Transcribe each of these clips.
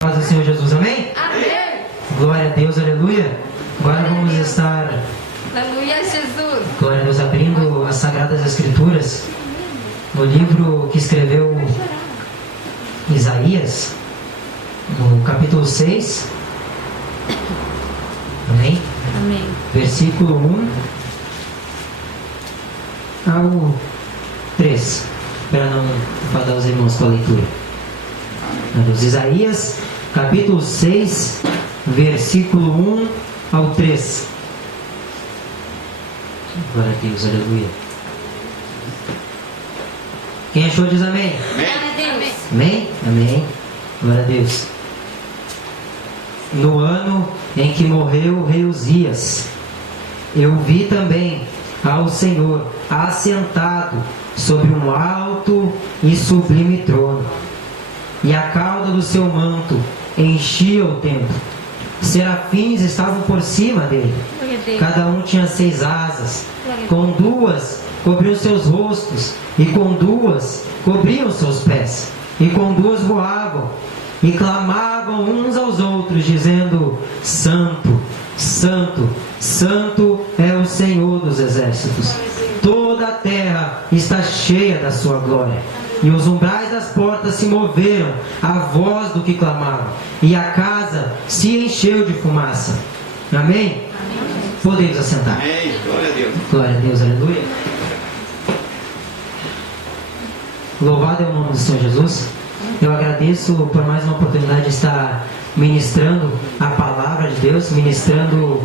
Paz do Senhor Jesus, amém? Amém. Glória a Deus, aleluia. Agora vamos estar, Aleluia, Jesus. glória a Deus, abrindo as Sagradas Escrituras no livro que escreveu Isaías, no capítulo 6, amém? Amém. Versículo 1 ao 3, para não enfadar os irmãos com a leitura. Isaías, capítulo 6, versículo 1 ao 3. Glória a Deus, aleluia. Quem achou diz amém. Glória a Deus. Amém? Amém. Glória a Deus. No ano em que morreu o rei Uzias, eu vi também ao Senhor assentado sobre um alto e sublime trono, e a cauda do seu manto enchia o templo. Serafins estavam por cima dele. Cada um tinha 6 asas. Com 2 cobriam seus rostos, e com 2 cobriam seus pés, e com 2 voavam, e clamavam uns aos outros, dizendo: Santo, Santo, Santo é o Senhor dos exércitos. Toda a terra está cheia da sua glória. E os umbrais das portas se moveram à voz do que clamava, e a casa se encheu de fumaça. Amém? Podemos assentar. Amém. Glória a Deus. Glória a Deus, aleluia. Louvado é o nome do Senhor Jesus. Eu agradeço por mais uma oportunidade de estar ministrando a palavra de Deus, ministrando,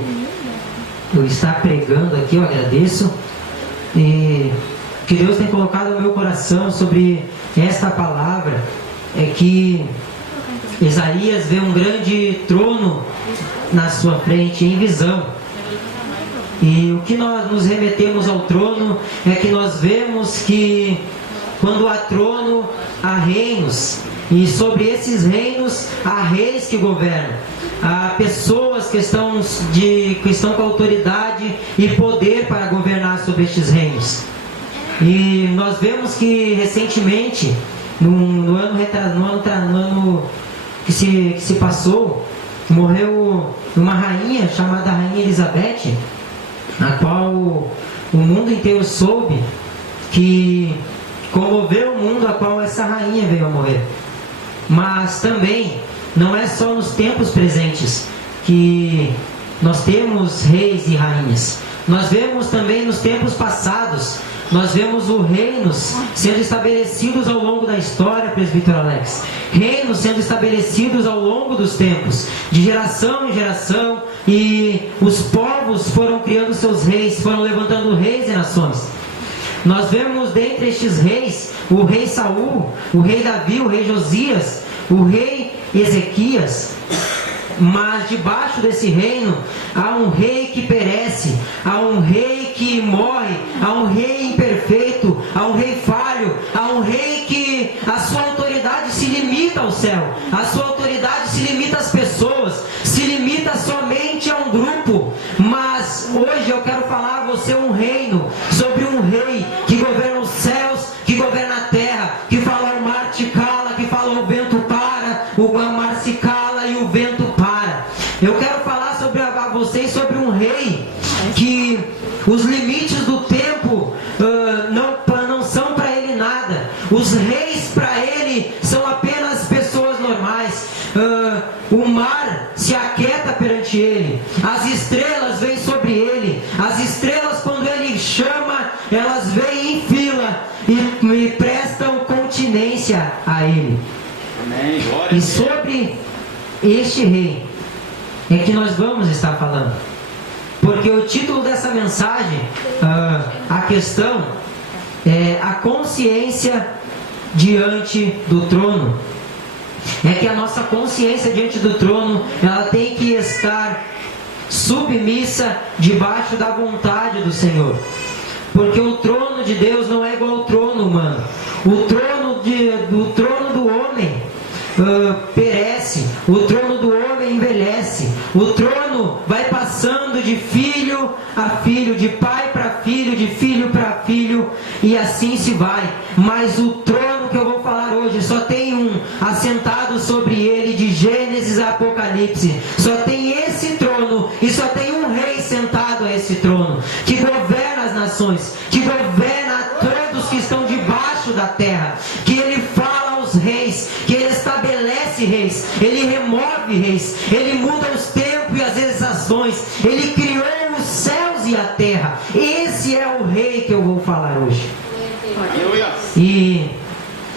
eu estar pregando aqui, eu agradeço. E que Deus tem colocado no meu coração sobre esta palavra é que Isaías vê um grande trono na sua frente em visão. E o que nós nos remetemos ao trono é que nós vemos que quando há trono, há reinos, e sobre esses reinos há reis que governam, há pessoas que estão com autoridade e poder para governar sobre estes reinos. E nós vemos que recentemente, no ano que se passou, morreu uma rainha chamada Rainha Elizabeth, a qual o mundo inteiro soube que comoveu o mundo a qual essa rainha veio a morrer. Mas também não é só nos tempos presentes que nós temos reis e rainhas. Nós vemos também nos tempos passados. Nós vemos os reinos sendo estabelecidos ao longo da história, presbítero Alex. Reinos sendo estabelecidos ao longo dos tempos, de geração em geração, e os povos foram criando seus reis, foram levantando reis e nações. Nós vemos dentre estes reis, o rei Saul, o rei Davi, o rei Josias, o rei Ezequias. Mas debaixo desse reino há um rei que perece, há um rei que morre, há um rei imperfeito, há um rei falho, há um rei que a sua autoridade se limita ao céu, a sua autoridade se limita às pessoas, se limita somente a um grupo. Mas hoje eu quero falar a você um reino, sobre um rei que governa os céus, que governa a terra, que fala o mar te cala, que fala o vento para, o mar se cala e o vento para. Eu quero falar a vocês sobre um rei que os limites do tempo não são para ele nada. Os reis para ele são apenas pessoas normais. O mar se aquieta perante ele, as estrelas vêm sobre ele, as estrelas quando ele chama, elas vêm em fila e prestam continência a ele. Amém. E sobre este rei é que nós vamos estar falando. Porque o título dessa mensagem, a questão é a consciência diante do trono. É que a nossa consciência diante do trono, ela tem que estar submissa debaixo da vontade do Senhor. Porque o trono de Deus não é igual ao trono humano. O trono do homem perece, o trono do homem envelhece, o trono vai passando de filho a filho, de pai para filho, de filho para filho, e assim se vai. Mas o trono que eu vou falar hoje só tem um, assentado sobre ele, de Gênesis a Apocalipse. Só tem esse trono e só tem um rei sentado a esse trono, que governa as nações, que governa todos que estão debaixo da terra, que ele fala aos reis, que ele estabelece reis, ele remove reis, ele muda os tempos e as estações, ele criou os céus e a terra. Esse é o rei que eu vou falar hoje. E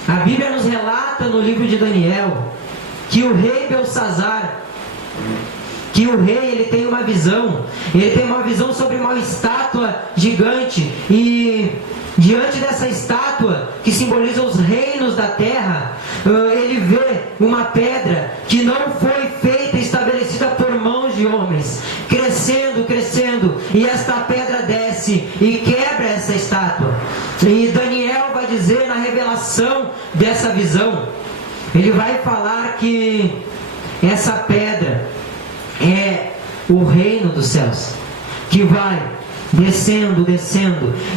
a Bíblia nos relata no livro de Daniel que o rei Belsazar, que o rei ele tem uma visão sobre uma estátua gigante, e diante dessa estátua, que simboliza os reinos da terra, ele vê uma pedra que não foi feita e estabelecida por mãos de homens, crescendo, e esta pedra desce e quebra essa estátua. E Daniel vai dizer na revelação dessa visão, ele vai falar que essa pedra é o reino dos céus, que vai descendo,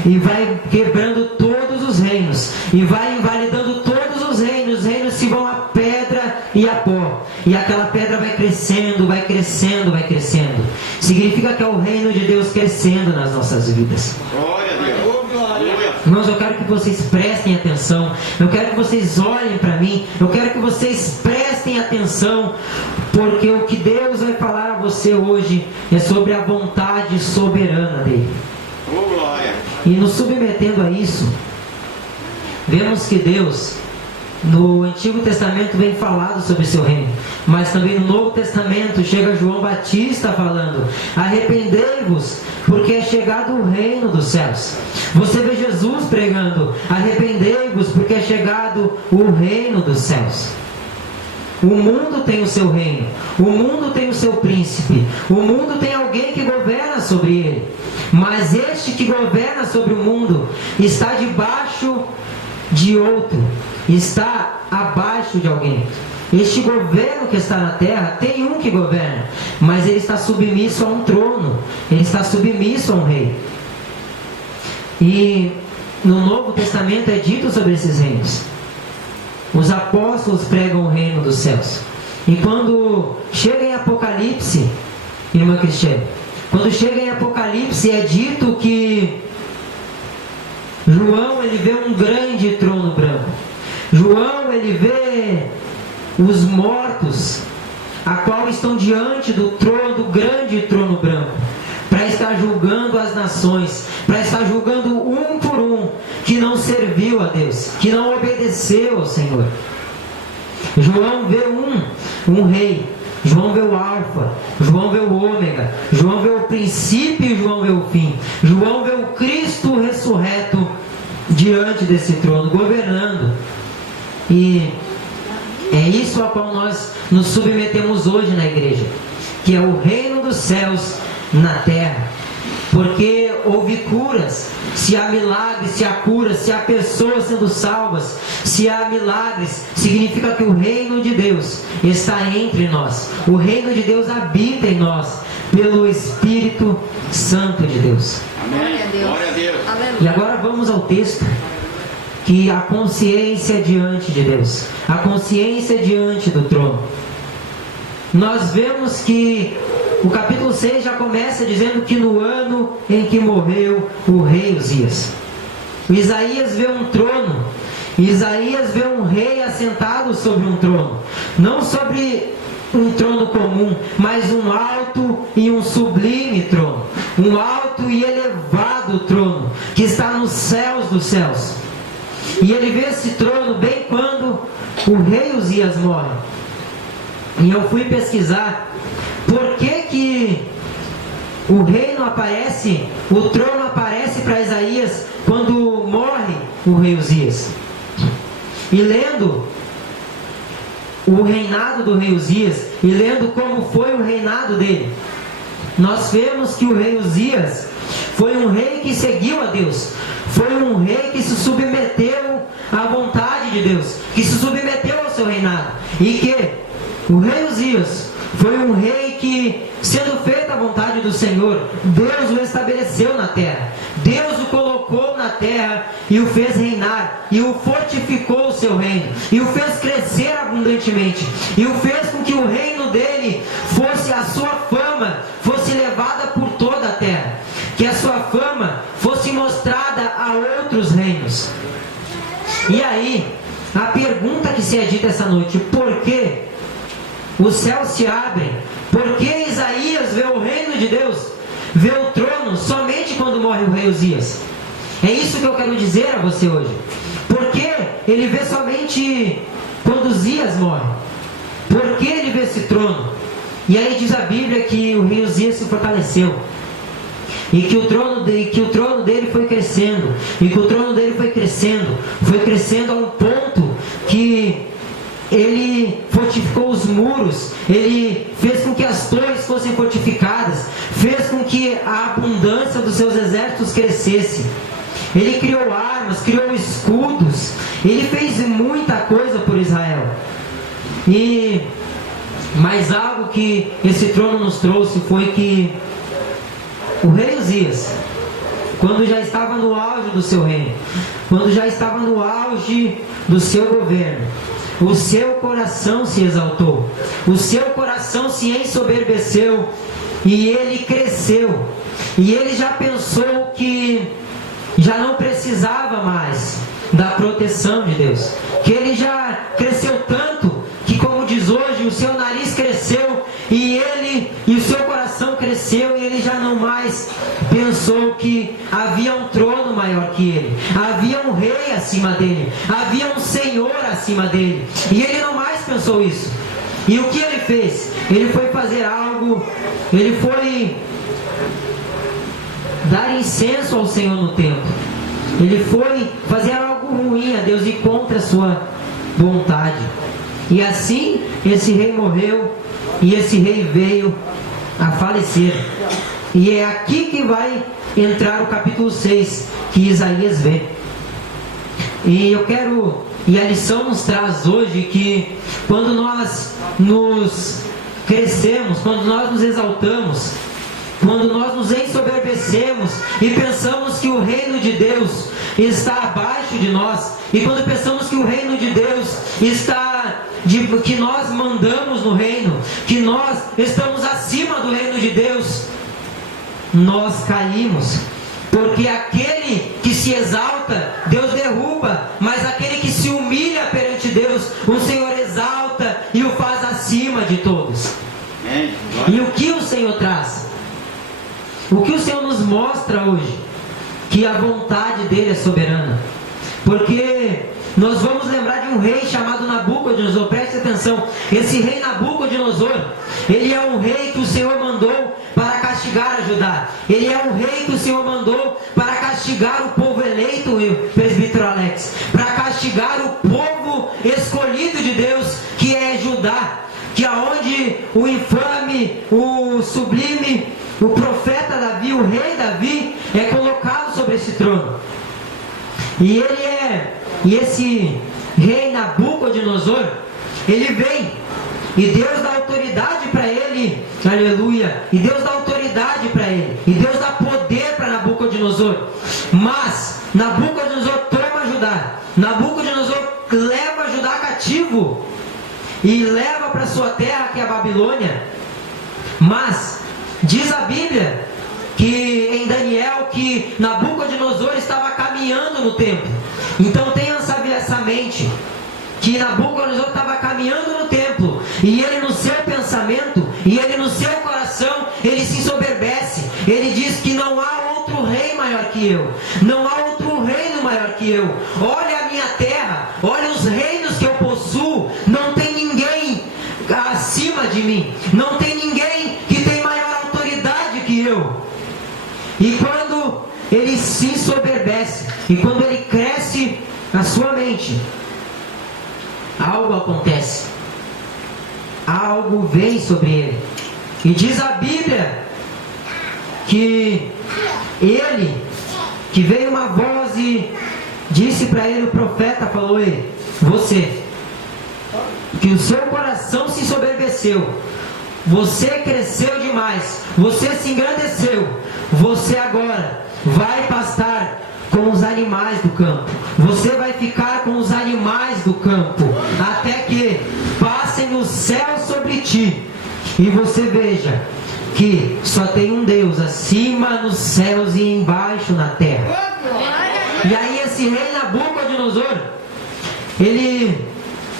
e vai quebrando todos os reinos, e vai invalidando todos os reinos se vão a pedra e a pó, e aquela pedra vai crescendo. Significa que é o reino de Deus crescendo nas nossas vidas. Glória a Deus. Irmãos, eu quero que vocês prestem atenção, eu quero que vocês olhem para mim, eu quero que vocês prestem atenção, porque o que Deus vai falar a você hoje é sobre a vontade soberana dele. Oh, glória. E nos submetendo a isso, vemos que Deus, no Antigo Testamento, vem falado sobre seu reino, mas também no Novo Testamento chega João Batista falando: arrependei-vos, porque é chegado o reino dos céus. Você vê Jesus pregando: arrependei-vos, porque é chegado o reino dos céus. O mundo tem o seu reino, o mundo tem o seu príncipe, o mundo tem alguém que governa sobre ele, mas este que governa sobre o mundo está debaixo de outro, está abaixo de alguém. Este governo que está na terra tem um que governa, mas ele está submisso a um trono, ele está submisso a um rei. E no Novo Testamento é dito sobre esses reinos. Os apóstolos pregam o reino dos céus. E quando chega em Apocalipse, irmã Cristiane, quando chega em Apocalipse é dito que João ele vê um grande trono branco. João ele vê os mortos, a qual estão diante do trono, do grande trono branco, para estar julgando as nações, para estar julgando um por um que não serviu a Deus, que não obedeceu ao Senhor. João vê um rei, João vê o Alfa, João vê o Ômega, João vê o princípio e João vê o fim. João vê o Cristo ressurreto diante desse trono, governando. E é isso a qual nós nos submetemos hoje na igreja, que é o reino dos céus na terra. Porque houve curas, se há milagres, se há curas, se há pessoas sendo salvas, se há milagres, significa que o reino de Deus está entre nós. O reino de Deus habita em nós pelo Espírito Santo de Deus. Amém. Glória a Deus. E agora vamos ao texto, que a consciência diante de Deus, a consciência diante do trono. Nós vemos que o capítulo 6 já começa dizendo que no ano em que morreu o rei Uzias, Isaías vê um trono, Isaías vê um rei assentado sobre um trono, não sobre um trono comum, mas um alto e um sublime trono, um alto e elevado trono, que está nos céus dos céus. E ele vê esse trono bem quando o rei Uzias morre. E eu fui pesquisar por que o reino aparece, o trono aparece para Isaías quando morre o rei Uzias. E lendo o reinado do rei Uzias, e lendo como foi o reinado dele, nós vemos que o rei Uzias foi um rei que seguiu a Deus, foi um rei que se submeteu à vontade de Deus, que se submeteu ao seu reinado, e que o rei Uzias foi um rei que, sendo feita a vontade do Senhor, Deus o estabeleceu na terra, Deus o colocou na terra e o fez reinar, e o fortificou o seu reino, e o fez crescer abundantemente, e o fez com que o reino dele fosse, a sua fama fosse levada por toda a terra, que a sua fama fosse mostrada a outros reinos. E aí, a pergunta que se é dita essa noite: por que os céus se abrem? Por que Isaías vê o reino de Deus, vê o trono somente quando morre o rei Uzias? É isso que eu quero dizer a você hoje. Por que ele vê somente quando Uzias morre? Por que ele vê esse trono? E aí diz a Bíblia que o rei Uzias se fortaleceu, e que o trono dele foi crescendo, e que o trono dele foi crescendo a um ponto que ele fortificou os muros, ele fez com que as torres fossem fortificadas, fez com que a abundância dos seus exércitos crescesse. Ele criou armas, criou escudos, ele fez muita coisa por Israel. Mas algo que esse trono nos trouxe foi que o rei Uzias, quando já estava no auge do seu reino, quando já estava no auge do seu governo, o seu coração se exaltou, o seu coração se ensoberbeceu, e ele cresceu, e ele já pensou que já não precisava mais da proteção de Deus, que ele já cresceu tanto que, como diz hoje, o seu nariz cresceu, e o seu coração cresceu, e ele já não mais pensou que havia um trono maior que ele, havia um rei acima dele, havia um senhor acima dele, e ele não mais pensou isso. E o que ele fez? Ele foi fazer algo, ele foi dar incenso ao Senhor no templo, ele foi fazer algo ruim a Deus e contra a sua vontade. E assim esse rei morreu, e esse rei veio a falecer. E é aqui que vai entrar o capítulo 6 que Isaías vê. E a lição nos traz hoje que quando nós nos crescemos, quando nós nos exaltamos, quando nós nos ensoberbecemos e pensamos que o reino de Deus está abaixo de nós, e quando pensamos que o reino de Deus que nós mandamos no reino, que nós estamos acima do reino de Deus, nós caímos. Porque aquele que se exalta, Deus derruba, mas aquele que se humilha perante Deus, o Senhor exalta e o faz acima de todos. E o que o Senhor traz? O que o Senhor nos mostra hoje? Que a vontade dele é soberana. Porque nós vamos lembrar de um rei chamado Nabucodonosor. Preste atenção, esse rei Nabucodonosor, ele é um rei que o Senhor mandou para castigar a Judá. Ele é um rei que o Senhor mandou para castigar o povo eleito, presbítero Alex, para castigar o povo escolhido de Deus, que é Judá, que aonde o infame, o sublime, o profeta Davi, o rei Davi, é colocado sobre esse trono. E esse rei Nabucodonosor, ele vem, e Deus dá autoridade para ele, aleluia, e Deus dá autoridade para ele, e Deus dá poder para Nabucodonosor. Mas Nabucodonosor toma Judá, Nabucodonosor leva Judá cativo e leva para sua terra, que é a Babilônia. Mas diz a Bíblia que em Daniel que Nabucodonosor estava caminhando no templo. Então tenha essa mente, que Nabucodonosor estava caminhando no templo, e ele no seu pensamento, e ele no seu coração, ele se ensoberbece. Ele diz que não há outro rei maior que eu, não há outro reino maior que eu. Olha a minha terra, olha os reinos que eu possuo, E quando ele se ensoberbece, e quando ele cresce na sua mente, algo acontece. Algo vem sobre ele. E diz a Bíblia que ele, que veio uma voz e disse para ele, o profeta falou ele, você, que o seu coração se ensoberbeceu, você cresceu demais, você se engrandeceu, você agora vai pastar com os animais do campo, você vai ficar com os animais do campo, até que passem os céus sobre ti, e você veja que só tem um Deus acima nos céus e embaixo na terra. E aí esse rei Nabucodonosor, ele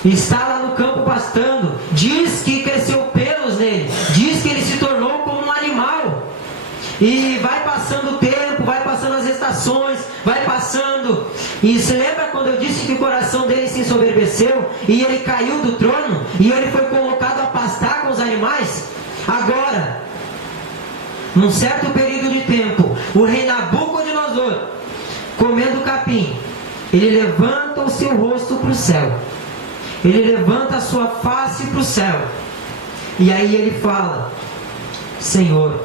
está lá no campo pastando, diz que cresceu pelos nele, diz que ele se tornou como um animal. E vai passando o tempo, vai passando as estações, vai passando. E se lembra quando eu disse que o coração dele se ensoberbeceu e ele caiu do trono e ele foi colocado a pastar com os animais? Agora, num certo período de tempo, o rei Nabucodonosor, comendo capim, ele levanta o seu rosto para o céu, ele levanta a sua face para o céu, e aí ele fala: Senhor,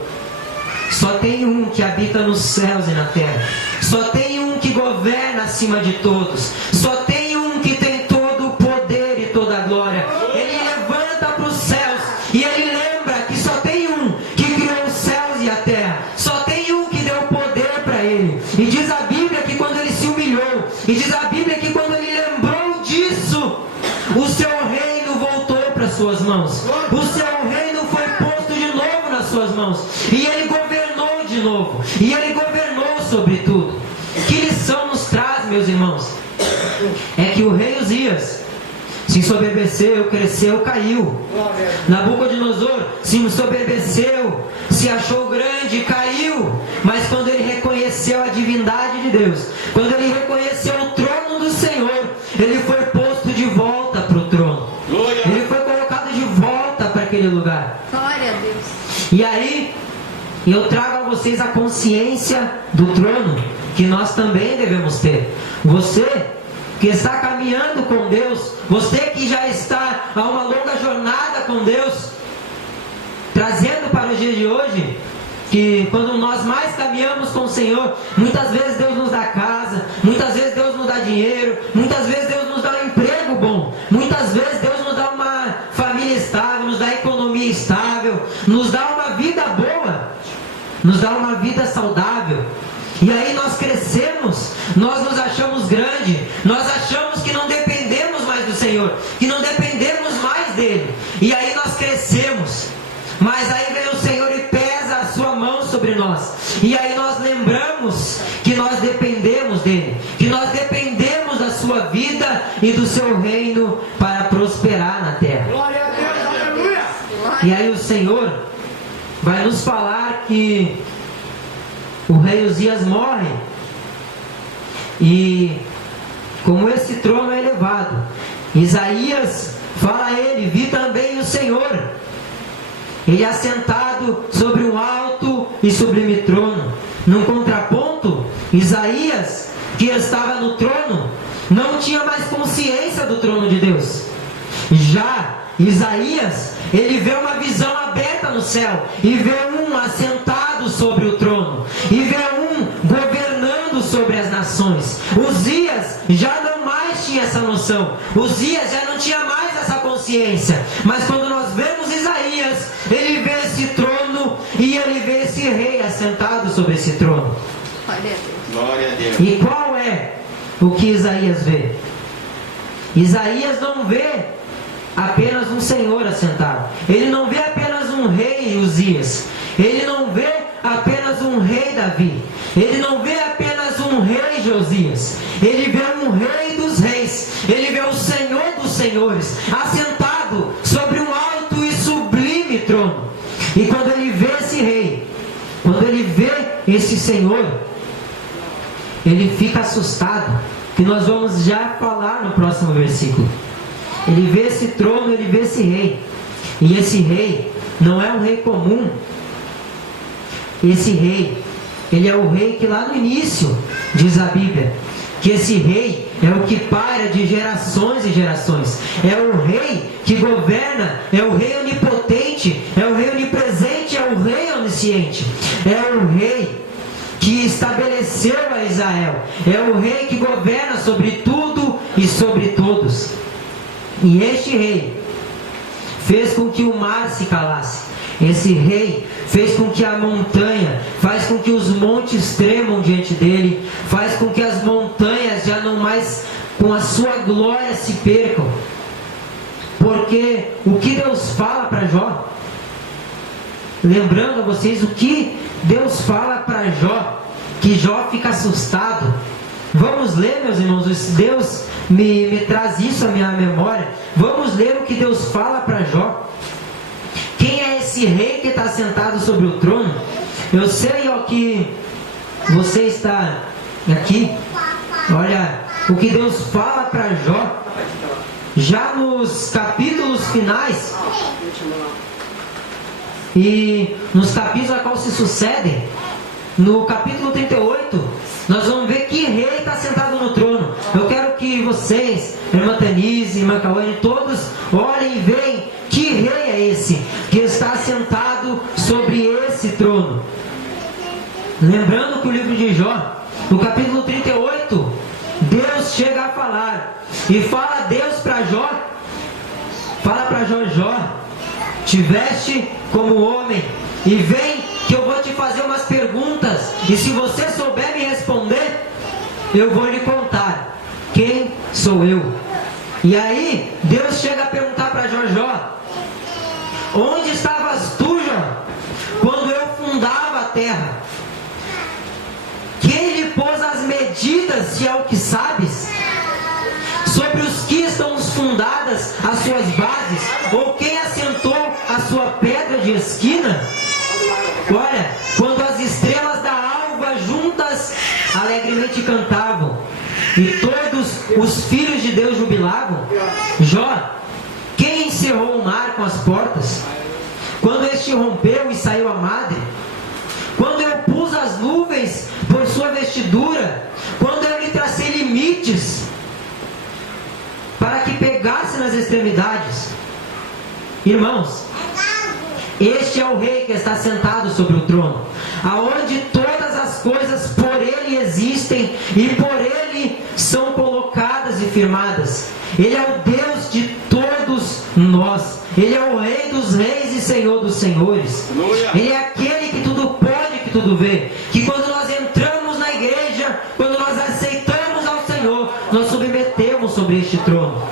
só tem um que habita nos céus e na terra, só tem um que governa acima de todos, só tem um que tem todo o poder e toda a glória. Ele levanta para os céus e ele lembra que só tem um que criou os céus e a terra, só tem um que deu poder para ele. E diz a Bíblia que quando ele se humilhou, e diz a Bíblia que quando ele lembrou disso, o seu reino voltou para suas mãos, o seu reino foi posto de novo nas suas mãos, e ele governou de novo, e ele governou sobre tudo. Que lição nos traz, meus irmãos? É que o rei Uzias se ensoberbeceu, cresceu, caiu. Nabucodonosor se ensoberbeceu, se achou grande, caiu. Mas quando ele reconheceu a divindade de Deus, quando ele reconheceu o trono do Senhor, ele foi posto de volta para o trono. Ele foi colocado de volta para aquele lugar. Glória a Deus. E aí, eu trago a vocês a consciência do trono que nós também devemos ter. Você que está caminhando com Deus, você que já está a uma longa jornada com Deus, trazendo para o dia de hoje, que quando nós mais caminhamos com o Senhor, muitas vezes Deus nos dá casa, muitas vezes Deus nos dá dinheiro, muitas vezes Deus nos dá um emprego bom, muitas vezes Deus nos dá uma família estável, nos dá economia estável, nos dá uma vida boa, nos dá uma vida saudável. E aí nós crescemos, nós nos achamos grandes, nós achamos que não dependemos mais do Senhor, que não dependemos mais dele. E aí nós crescemos, mas aí vem o Senhor e pesa a sua mão sobre nós. E aí nós lembramos que nós dependemos dele, que nós dependemos da sua vida e do seu reino para prosperar na terra. Glória a Deus, aleluia! E aí o Senhor vai nos falar que o rei Uzias morre, e como esse trono é elevado, Isaías fala a ele: vi também o Senhor, ele assentado sobre um alto e sublime trono. Num contraponto, Isaías, que estava no trono, não tinha mais consciência do trono de Deus. Já Isaías, ele vê uma visão aberta no céu, e vê um assentado sobre o trono, e vê um governando sobre as nações. Uzias já não mais tinha essa noção, Uzias já não tinha mais essa consciência. Mas quando nós vemos Isaías, ele vê esse trono, e ele vê esse rei assentado sobre esse trono. Glória a Deus. E qual é o que Isaías vê? Isaías não vê apenas um Senhor assentado, ele não vê apenas um rei Uzias, ele não vê apenas um rei Davi, ele não vê apenas um rei Josias, ele vê um rei dos reis, ele vê o Senhor dos senhores assentado sobre um alto e sublime trono. E quando ele vê esse rei, quando ele vê esse Senhor, ele fica assustado, que nós vamos já falar no próximo versículo. Ele vê esse trono, ele vê esse rei. E esse rei não é um rei comum. Esse rei, ele é o rei que lá no início, diz a Bíblia, que esse rei é o que paira de gerações e gerações. É o rei que governa, é o rei onipotente, é o rei onipresente, é o rei onisciente. É o rei que estabeleceu a Israel. É o rei que governa sobre tudo e sobre todos. E este rei fez com que o mar se calasse. Esse rei fez com que a montanha, faz com que os montes tremam diante dele, faz com que as montanhas já não mais com a sua glória se percam. Porque o que Deus fala para Jó, lembrando a vocês o que Deus fala para Jó, que Jó fica assustado. Vamos ler, meus irmãos, Deus me traz isso à minha memória. Vamos ler o que Deus fala para Jó. Quem é esse rei que está sentado sobre o trono? Eu sei, ó, que você está aqui. Olha o que Deus fala para Jó, já nos capítulos finais e nos capítulos a qual se sucedem. No capítulo 38, nós vamos ver que rei está sentado no trono. Eu quero que vocês, irmã Tanise, irmã Cauane, todos olhem e vejam que rei é esse que está sentado sobre esse trono. Lembrando que o livro de Jó, no capítulo 38, Deus chega a falar e fala a Deus para Jó, fala para Jó: Jó, te veste como homem e vem que eu vou te fazer umas perguntas, e se você souber me responder, eu vou lhe contar quem sou eu. E aí Deus chega a perguntar para Jó: Jó, onde estavas tu, Jó, quando eu fundava a terra? Quem lhe pôs as medidas, se é o que sabes? Sobre os que estão fundadas as suas bases? Ou quem assentou a sua pedra de esquina? Olha, quando as estrelas da alva juntas alegremente cantavam e todos os filhos de Deus jubilavam, Jó, quem encerrou o mar com as portas? Quando este rompeu e saiu a madre? Quando eu pus as nuvens por sua vestidura? Quando eu lhe tracei limites para que pegasse nas extremidades? Irmãos, este é o rei que está sentado sobre o trono, aonde todas as coisas por ele existem e por ele são colocadas e firmadas. Ele é o Deus de todos nós. Ele é o Rei dos reis e Senhor dos senhores. Ele é aquele que tudo pode, que tudo vê. Que quando nós entramos na igreja, quando nós aceitamos ao Senhor, nós submetemos sobre este trono.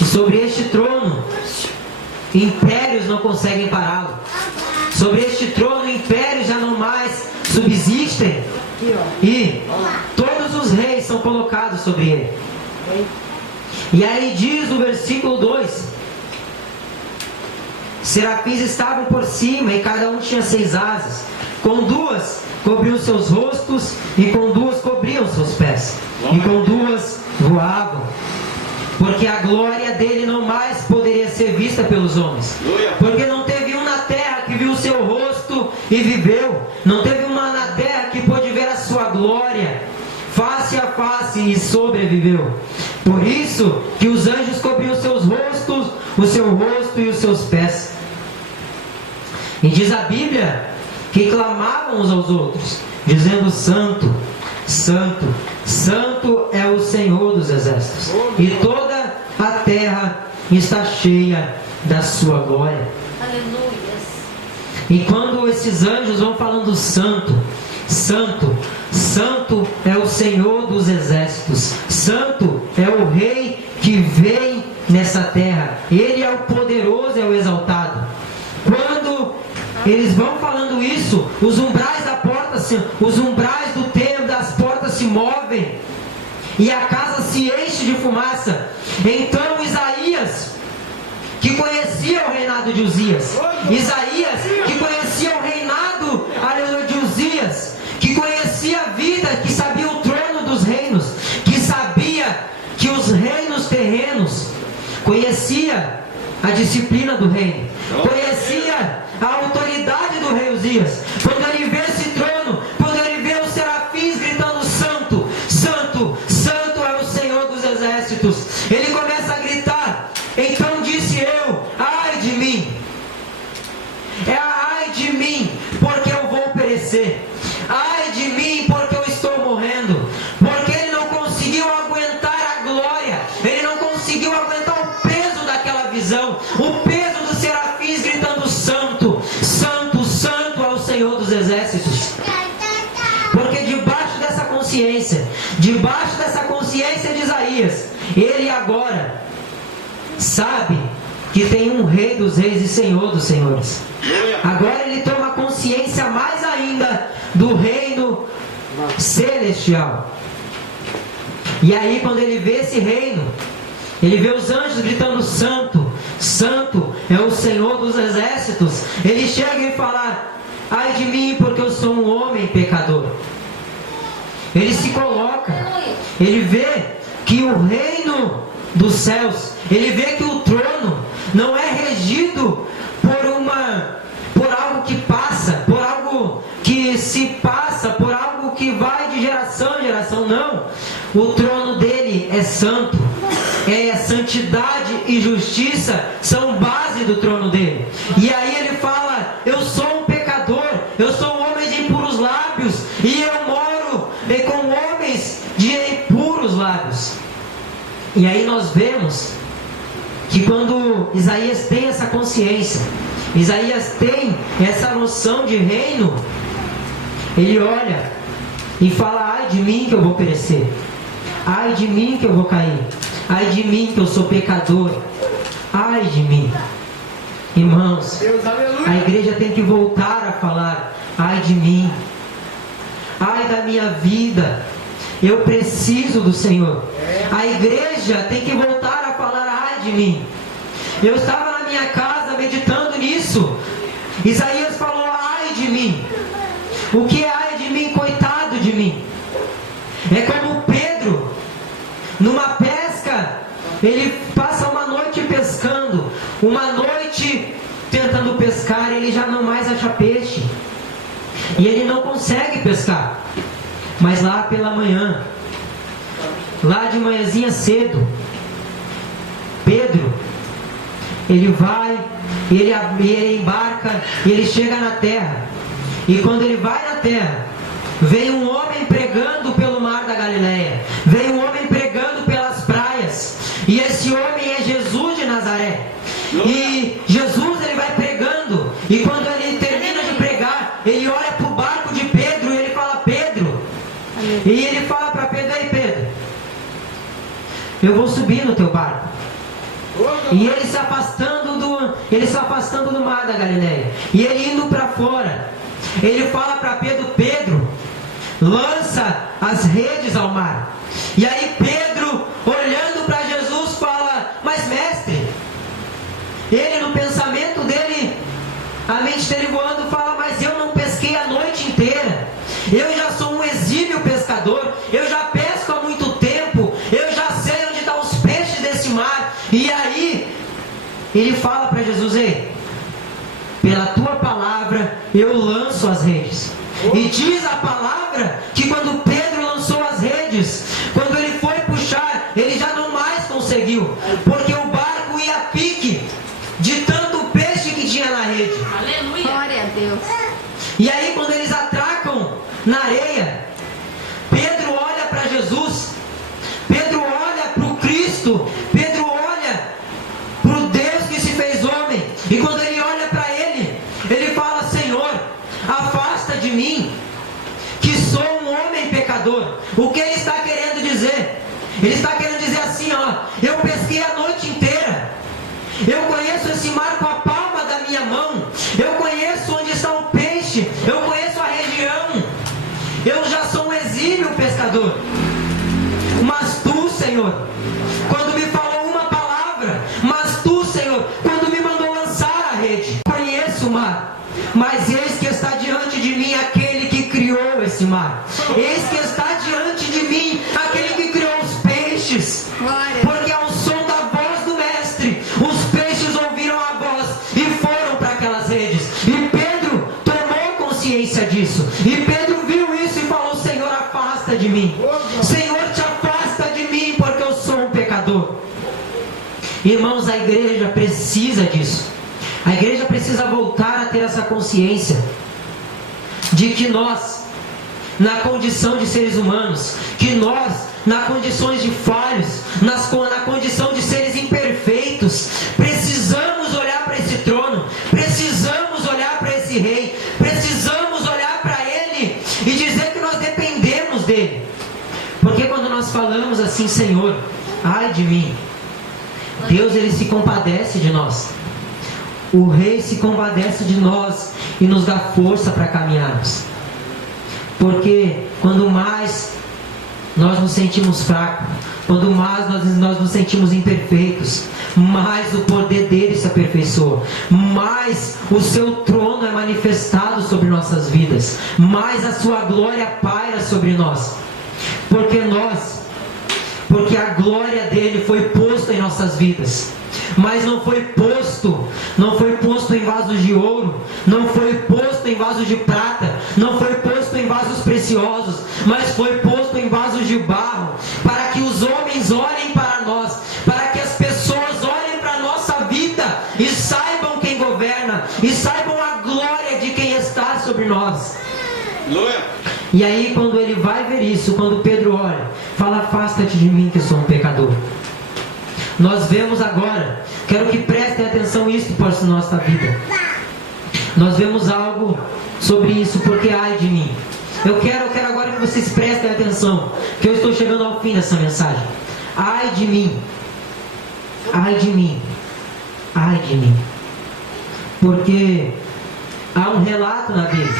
E sobre este trono, impérios não conseguem pará-lo. Sobre este trono, impérios já não mais subsistem. E todos os reis são colocados sobre ele. E aí diz no versículo 2: serafins estavam por cima, e cada um tinha 6 asas. Com 2 cobriam seus rostos, e com 2 cobriam seus pés, e com 2 voavam. Porque a glória dele não mais poderia ser vista pelos homens. Porque não teve um na terra que viu o seu rosto e viveu. Não teve uma na terra que pôde ver a sua glória face a face e sobreviveu. Por isso que os anjos cobriam seus rostos, o seu rosto e os seus pés. E diz a Bíblia que clamavam uns aos outros, dizendo: Santo, Santo, Santo é o Senhor dos exércitos, e toda a terra está cheia da sua glória. Aleluia. E quando esses anjos vão falando santo, santo, santo é o Senhor dos exércitos, santo é o Rei que vem nessa terra, ele é o poderoso, é o exaltado. Quando eles vão falando isso, os umbrais da porta, os umbrais do templo, das portas se movem e a casa se enche de fumaça. Então Isaías, que conhecia o reinado de Uzias, Isaías, que conhecia o reinado, aleluia, de Uzias, que conhecia a vida, que sabia o trono dos reinos, que sabia que os reinos terrenos, conhecia a disciplina do reino, conhecia a autoridade do rei Uzias. Quando ele perecer. Ai de mim, porque eu estou morrendo. Porque ele não conseguiu aguentar a glória. Ele não conseguiu aguentar o peso daquela visão. O peso dos serafins gritando: Santo, Santo, Santo é o Senhor dos Exércitos. Porque debaixo dessa consciência de Isaías, ele agora sabe que tem um Rei dos Reis e Senhor dos Senhores. Agora ele toma consciência mais ainda do reino celestial. E aí, quando ele vê esse reino, ele vê os anjos gritando: Santo, Santo é o Senhor dos Exércitos. Ele chega e fala: ai de mim, porque eu sou um homem pecador. Ele se coloca, ele vê que o reino dos céus, ele vê que o trono não é regido por algo que passa, por algo que se passa, por algo que vai de geração em geração. Não, o trono dele é santo. Santidade e justiça são base do trono dele. E aí ele fala: eu sou um pecador, eu sou um homem de impuros lábios, e eu moro com homens de impuros lábios. E aí nós vemos que quando Isaías tem essa consciência, Isaías tem essa noção de reino, ele olha e fala: ai de mim que eu vou perecer, ai de mim que eu vou cair, ai de mim que eu sou pecador, ai de mim. Irmãos, a igreja tem que voltar a falar: ai de mim, ai da minha vida, eu preciso do Senhor. A igreja tem que voltar a falar: ai de mim. Eu estava na minha casa meditando nisso. Isaías falou: ai de mim. O que é ai de mim? Coitado de mim. É como Pedro, numa pesca, ele passa uma noite pescando, uma noite tentando pescar, ele já não mais acha peixe, e ele não consegue pescar. Mas lá pela manhã, lá de manhãzinha cedo, Pedro, ele vai, ele embarca, e ele chega na terra. E quando ele vai na terra, vem um homem pregando pelo mar da Galileia, vem um homem pregando pelas praias, e esse homem é Jesus de Nazaré. E Jesus, ele vai pregando, e quando ele termina de pregar, ele olha para o barco de Pedro, e ele fala: Pedro, e ele fala para Pedro: ei Pedro, eu vou subir no teu barco. E ele se afastando do mar da Galileia, e ele indo para fora, ele fala para Pedro: Pedro, lança as redes ao mar. E aí Pedro, olhando para Jesus, fala: mas mestre, ele no pensamento dele, a mente dele voando, fala: mas eu não pesquei a noite inteira, eu já sou um exímio pescador, eu já pesco há muito tempo, eu já sei onde estão os peixes desse mar. E aí ele fala para Jesus: ei, pela tua palavra eu lanço as redes. E diz a palavra que quando Pedro lançou as redes, quando ele foi puxar, ele já não mais conseguiu, porque o barco ia a pique de tanto peixe que tinha na rede. Aleluia! Glória a Deus! E aí quando eles atracam na areia, Pedro olha para Jesus, Pedro olha para o Cristo, Pedro olha para o Deus que se fez homem. E quando ele olha para ele, ele fala: Senhor, afasta de mim, que sou um homem pecador. O que ele está querendo dizer? Ele está querendo dizer assim: ó, eu pesquei a noite inteira, eu conheço esse mar com a palma da minha mão, eu conheço onde está o peixe, eu conheço a região, eu já sou um exímio pescador. Mas tu, Senhor, quando me falou uma palavra, mas tu, Senhor, quando me mandou lançar a rede, conheço o mar, mas eis que está diante de mim aquele que criou esse mar. Eis que está diante de mim aquele que criou os peixes. Porque ao som da voz do mestre, os peixes ouviram a voz e foram para aquelas redes. E Pedro tomou consciência disso. E Pedro viu isso e falou: Senhor, afasta de mim. Senhor, te afasta de mim, porque eu sou um pecador. Irmãos, a igreja precisa disso. A igreja precisa voltar a ter essa consciência de que nós, na condição de seres humanos, que nós, na condições de falhos, na condição de seres imperfeitos, precisamos olhar para esse trono, precisamos olhar para esse rei, precisamos olhar para ele e dizer que nós dependemos dele. Porque quando nós falamos assim, Senhor, ai de mim, Deus, ele se compadece de nós. O rei se compadece de nós e nos dá força para caminharmos. Porque quando mais nós nos sentimos fracos, quando mais nós nos sentimos imperfeitos, mais o poder dele se aperfeiçoa, mais o seu trono é manifestado sobre nossas vidas, mais a sua glória paira sobre nós. Porque a glória dele foi posta em nossas vidas. Mas não foi posto em vasos de ouro, não foi posto em vasos de prata, não foi posto em vasos preciosos, mas foi posto em vasos de barro, para que os homens olhem para nós, para que as pessoas olhem para a nossa vida e saibam quem governa, e saibam a glória de quem está sobre nós. E aí quando ele vai ver isso, quando Pedro olha, fala: afasta-te de mim que sou um pecador. Nós vemos agora, quero que prestem atenção isso para a nossa vida. Nós vemos algo sobre isso, porque ai de mim. Eu quero agora que vocês prestem atenção, que eu estou chegando ao fim dessa mensagem. Ai de mim, ai de mim, ai de mim. Porque há um relato na Bíblia,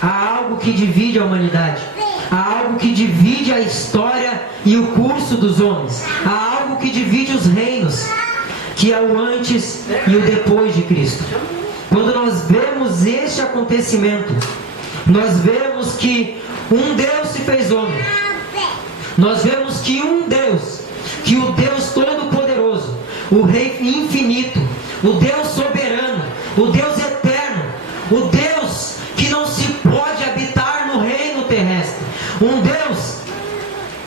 há algo que divide a humanidade, há algo que divide a história e o curso dos homens, há algo que divide os reinos, que é o antes e o depois de Cristo. Quando nós vemos este acontecimento, nós vemos que um Deus se fez homem. Nós vemos que um Deus, que o Deus Todo-Poderoso, o Rei infinito, o Deus soberano, o Deus eterno, o Deus que não se pode habitar no reino terrestre, um Deus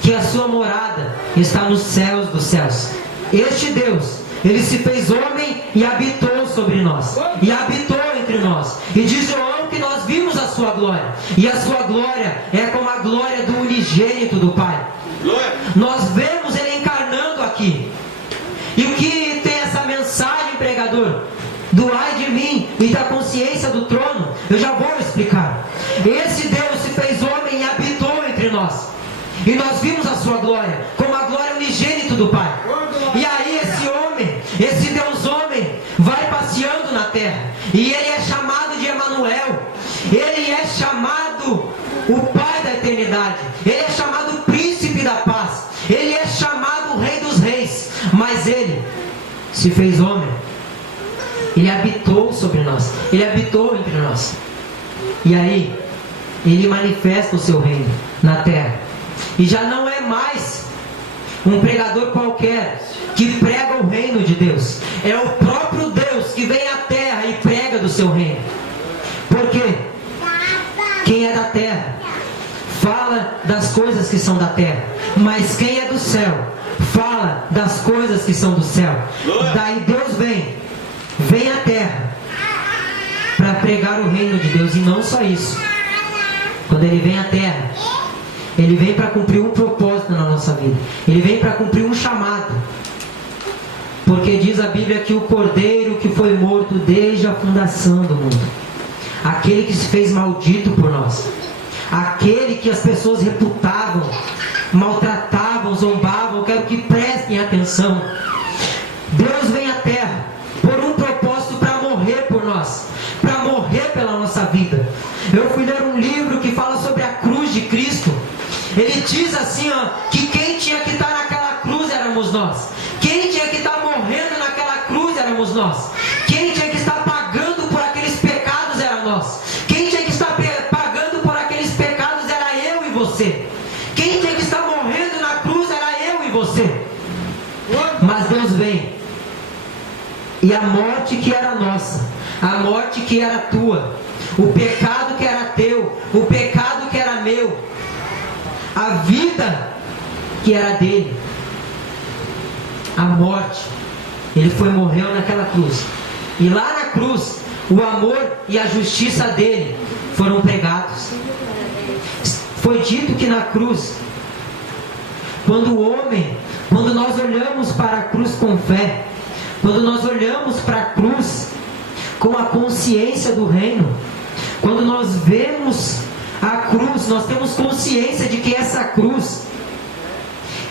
que a sua morada está nos céus dos céus. Este Deus, ele se fez homem e habitou sobre nós, e habitou entre nós. E diz João que nós vimos a sua glória, e a sua glória é como a glória do unigênito do Pai. Nós vemos ele encarnando aqui. E o que tem essa mensagem, pregador, do ai de mim e da consciência do trono? Eu já vou explicar. Esse Deus se fez homem e habitou entre nós, e nós vimos a sua glória como a glória unigênito do Pai. E aí esse homem, esse Deus homem, vai passeando na terra, e ele é chamado de Emanuel. Ele é chamado o Pai da eternidade, ele é chamado o Príncipe da paz, ele é chamado o Rei dos Reis. Mas ele se fez homem, ele habitou sobre nós, ele habitou entre nós. E aí ele manifesta o seu reino na terra. E já não é mais um pregador qualquer que prega o reino de Deus. É o próprio Deus que vem à terra e prega do seu reino. Porque quem é da terra fala das coisas que são da terra, mas quem é do céu fala das coisas que são do céu. Daí Deus vem à terra para pregar o reino de Deus. E não só isso. Quando ele vem à terra, ele vem para cumprir um propósito na nossa vida. Ele vem para cumprir um chamado. Porque diz a Bíblia que o Cordeiro que foi morto desde a fundação do mundo, aquele que se fez maldito por nós, aquele que as pessoas reputavam, maltratavam, zombavam, eu quero que prestem atenção. Deus vem à terra por um propósito, para morrer por nós, para morrer pela nossa vida. Eu fui ler um livro que fala sobre a cruz de Cristo. Ele diz assim, que quem tinha que estar naquela cruz éramos nós. Quem tinha que estar morrendo naquela cruz éramos nós. Quem tinha que estar pagando por aqueles pecados era nós. Quem tinha que estar pagando por aqueles pecados era eu e você. Quem tinha que estar morrendo na cruz era eu e você. Mas Deus vem, e a morte que era nossa, a morte que era tua, o pecado que era teu, o pecado que era meu, a vida que era dele, a morte, ele morreu naquela cruz. E lá na cruz, o amor e a justiça dele foram pregados. Foi dito que na cruz, quando nós olhamos para a cruz com fé, quando nós olhamos para a cruz com a consciência do reino, quando nós vemos a cruz, nós temos consciência de que essa cruz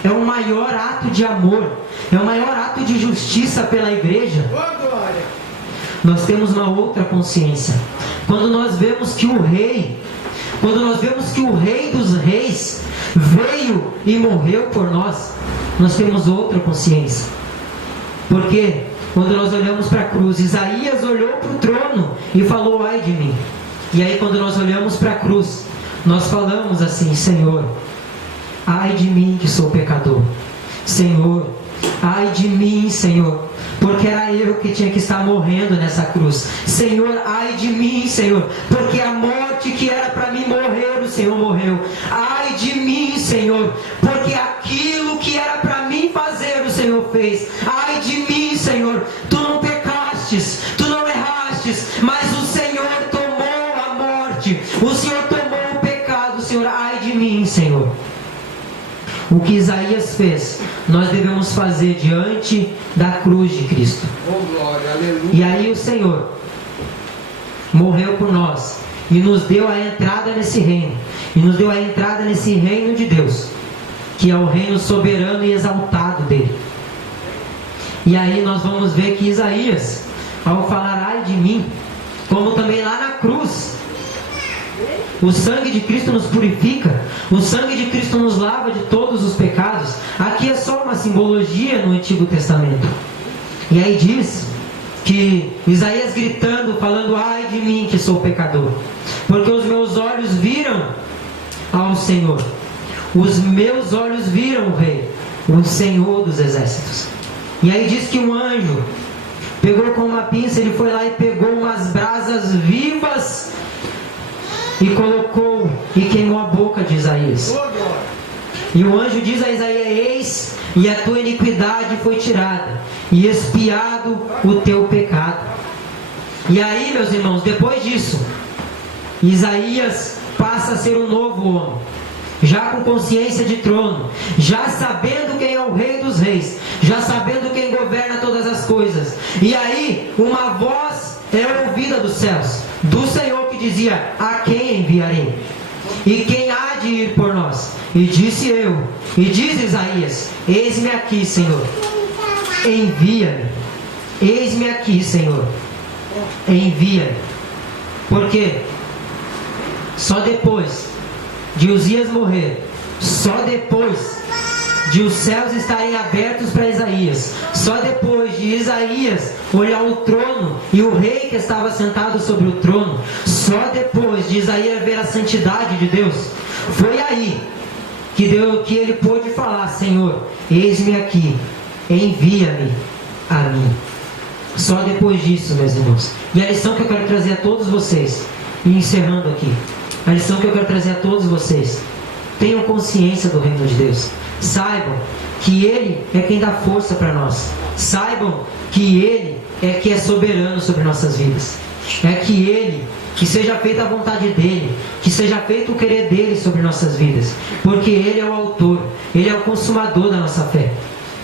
é o maior ato de amor, é o maior ato de justiça pela igreja. Nós temos uma outra consciência. Quando nós vemos que o Rei dos Reis veio e morreu por nós, nós temos outra consciência. Porque quando nós olhamos para a cruz, Isaías olhou para o trono e falou: ai de mim. E aí quando nós olhamos para a cruz, nós falamos assim: Senhor, ai de mim que sou pecador. Senhor, ai de mim, Senhor, porque era eu que tinha que estar morrendo nessa cruz. Senhor, ai de mim, Senhor, porque a morte que era para mim morrer, o Senhor morreu. Ai de mim, Senhor, porque aquilo que era para mim fazer, o Senhor fez. Ai de mim, Senhor, tu não pecastes, tu não errastes, mas o Senhor tomou a morte, o Senhor tomou o pecado. Senhor, ai de mim, Senhor. O que Isaías fez, nós devemos fazer diante da cruz de Cristo. E aí o Senhor morreu por nós e nos deu a entrada nesse reino, e nos deu a entrada nesse reino de Deus, que é o reino soberano e exaltado dele. E aí nós vamos ver que Isaías, ao falar ai de mim, como também lá na cruz, o sangue de Cristo nos purifica, o sangue de Cristo nos lava de todos os pecados. Aqui é só uma simbologia no Antigo Testamento. E aí diz que Isaías gritando, falando: ai de mim que sou pecador, porque os meus olhos viram ao Senhor, os meus olhos viram o Rei, o Senhor dos exércitos. E aí diz que um anjo pegou com uma pinça, ele foi lá e pegou umas brasas vivas e colocou e queimou a boca de Isaías. E o anjo diz a Isaías: eis, e a tua iniquidade foi tirada, e expiado o teu pecado. E aí, meus irmãos, depois disso, Isaías passa a ser um novo homem, já com consciência de trono, já sabendo quem é o Rei dos Reis, já sabendo quem governa todas as coisas. E aí, uma voz é ouvida dos céus, do Senhor, que dizia: a quem enviarei? E quem há de ir por nós? E disse eu, e diz Isaías: eis-me aqui, Senhor, envia-me. Eis-me aqui, Senhor, envia-me. Porque só depois de Uzias morrer, só depois de os céus estarem abertos para Isaías, só depois de Isaías olhar o trono e o rei que estava sentado sobre o trono, só depois de Isaías ver a santidade de Deus, foi aí que ele pôde falar: Senhor, eis-me aqui, envia-me a mim. Só depois disso, meus irmãos. E a lição que eu quero trazer a todos vocês, e encerrando aqui, a lição que eu quero trazer a todos vocês: tenham consciência do reino de Deus. Saibam que Ele é quem dá força para nós. Saibam que Ele é que é soberano sobre nossas vidas. É que Ele, que seja feita a vontade dEle, que seja feito o querer dEle sobre nossas vidas. Porque Ele é o autor, Ele é o consumador da nossa fé.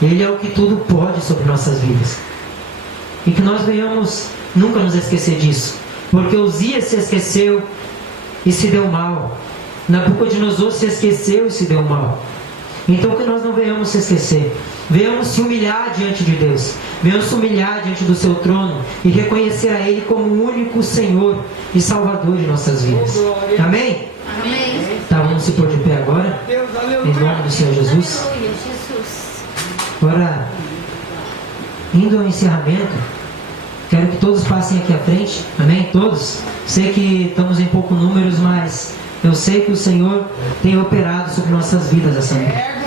Ele é o que tudo pode sobre nossas vidas. E que nós venhamos nunca nos esquecer disso. Porque Uzias se esqueceu e se deu mal. Nabucodonosor se esqueceu e se deu mal. Então que nós não venhamos se esquecer. Venhamos se humilhar diante de Deus. Venhamos se humilhar diante do seu trono e reconhecer a Ele como o único Senhor e Salvador de nossas vidas. Amém? Amém. Tá, vamos se pôr de pé agora. Em nome do Senhor Jesus. Agora, indo ao encerramento, quero que todos passem aqui à frente. Amém? Todos. Sei que estamos em poucos números, mas eu sei que o Senhor tem operado sobre nossas vidas essa noite.